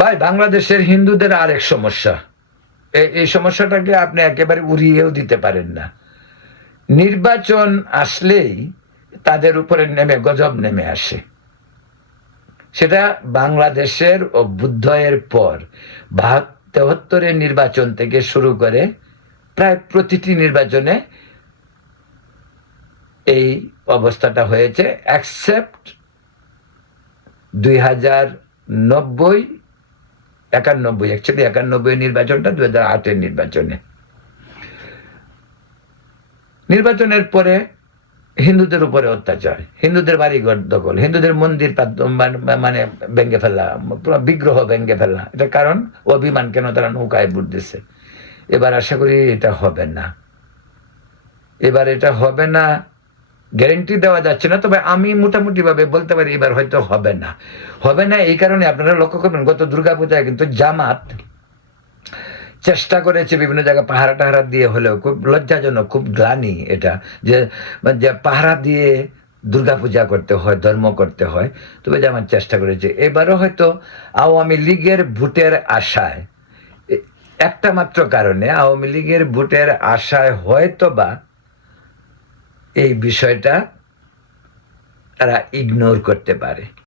ভাই, বাংলাদেশের হিন্দুদের আরেক সমস্যা। এই সমস্যাটাকে আপনি একেবারে উড়িয়েও দিতে পারেন না। নির্বাচন আসলেই তাদের উপরে নেমে, গজব নেমে আসে। সেটা বাংলাদেশের অভ্যুদয়ের পর। তেহত্তরের নির্বাচন থেকে শুরু করে প্রায় প্রতিটি নির্বাচনে এই অবস্থাটা হয়েছে অ্যাকসেপ্ট দুই হাজার নব্বই একানব্বই অ্যাকচুয়ালি একানব্বই নির্বাচনটা দুই হাজার আটের নির্বাচনে। নির্বাচনের পরে হিন্দুদের উপরে অত্যাচার, হিন্দুদের বাড়িঘর দখল, হিন্দুদের মন্দির পাদ- মানে ভেঙে ফেলা বিগ্রহ ভেঙে ফেলা। এটা কারণ অভিমান কেন? তারা নৌকায় বুট দিছে। এবার আশা করি এটা হবে না। এবার এটা হবে না গ্যারেন্টি দেওয়া যাচ্ছে না, তবে আমি মোটামুটি ভাবে বলতে পারি এবার হয়তো হবে না। হবে না এই কারণে আপনারা লক্ষ্য করবেন, গত দুর্গাপূজায় কিন্তু জামাত চেষ্টা করেছে বিভিন্ন জায়গায় পাহারা টাহারা দিয়ে হলেও খুব লজ্জাজনক, খুব গ্লানি এটা, যে যে পাহারা দিয়ে দুর্গাপূজা করতে হয়, ধর্ম করতে হয়, তবে যেমন চেষ্টা করেছে। এবারও হয়তো আওয়ামী লীগের ভোটের আশায় একটা মাত্র কারণে আওয়ামী লীগের ভোটের আশায় হয়তো বা এই বিষয়টা তারা ইগনোর করতে পারে।